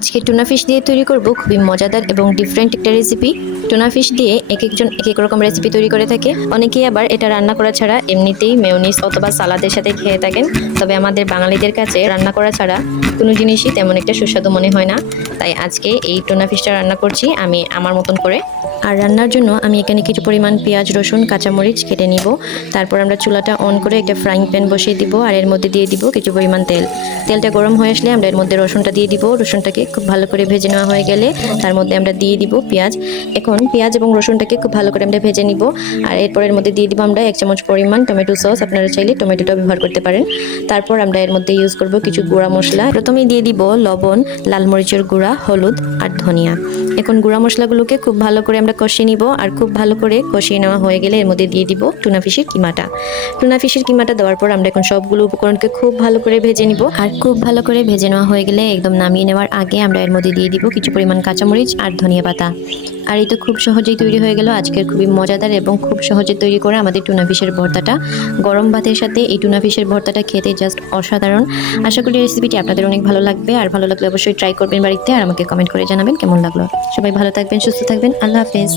আজকে tuna fish দিয়ে তৈরি করব খুবই মজাদার এবং ডিফারেন্ট একটা রেসিপি। টুনা ফিশ দিয়ে এক একজন এক এক রকম রেসিপি তৈরি করে থাকে। অনেকেই আবার এটা রান্না করা ছাড়া এমনিতেই মেয়োনিজ অথবা সালাদের সাথে খেয়ে থাকেন। তবে আমাদের বাঙালিদের কাছে রান্না করা ছাড়া কোনো জিনিসই তেমন একটা সুস্বাদু মনে হয় না। তাই আজকে এই টুনা ফিশটা রান্না করছি আমি আমার মতন করে। আর রান্নার জন্য আমি এখানে কিছু পরিমাণ পেঁয়াজ, রসুন, কাঁচামরিচ কেটে নিব। তারপর আমরা চুলাটা অন করে একটা ফ্রাইং প্যান বসিয়ে দিব আর এর মধ্যে দিয়ে দিব কিছু পরিমাণ তেল। তেলটা গরম হয়ে আসলে আমরা এর মধ্যে রসুনটা দিয়ে দিব। রসুনটাকে খুব ভালো করে ভেজে নেওয়া হয়ে গেলে তার মধ্যে আমরা দিয়ে দিব পেঁয়াজ। এখন পেঁয়াজ এবং রসুনটাকে খুব ভালো করে আমরা ভেজে নিব। আর এরপর এর মধ্যে দিয়ে দিব আমরা 1 চামচ পরিমাণ টমেটো সস। আপনারা চাইলে টমেটোটা ব্যবহার করতে পারেন। তারপর আমরা এর মধ্যে ইউজ করব কিছু গুঁড়া মশলা। প্রথমেই দিয়ে দিব লবণ, লাল মরিচের গুঁড়া, হলুদ আর ধনিয়া। এখন গুঁড়া মশলাগুলোকে খুব ভালো করে আমরা কষিয়ে নিব। আর খুব ভালো করে কষিয়ে নেওয়া হয়ে গেলে এর মধ্যে দিয়ে দিব টুনা ফিশের কিমাটা। টুনা ফিশের কিমাটা দেওয়ার পর আমরা এখন সবগুলো উপকরণকে খুব ভালো করে ভেজে নিব। আর খুব ভালো করে ভেজে নেওয়া হয়ে গেলে একদম নামিয়ে নেওয়ার আগে আমরা এর মধ্যে দিয়ে দিব কিছু পরিমাণ কাঁচামরিচ আর ধনিয়া পাতা। আর এই তো খুব সহজেই তৈরি হয়ে গেল আজকের খুবই মজাদার এবং খুব সহজে তৈরি করে আমাদের টুনা ফিশের ভর্তাটা। গরম ভাতের সাথে এই টুনা ফিশের ভর্তাটা খেতে জাস্ট অসাধারণ। আশা করি রেসিপিটি আপনাদের অনেক ভালো লাগবে। আর ভালো লাগলে অবশ্যই ট্রাই করবেন বাড়িতে আর আমাকে কমেন্ট করে জানাবেন কেমন লাগলো। সবাই ভালো থাকবেন, সুস্থ থাকবেন। আল্লাহ হাফেজ।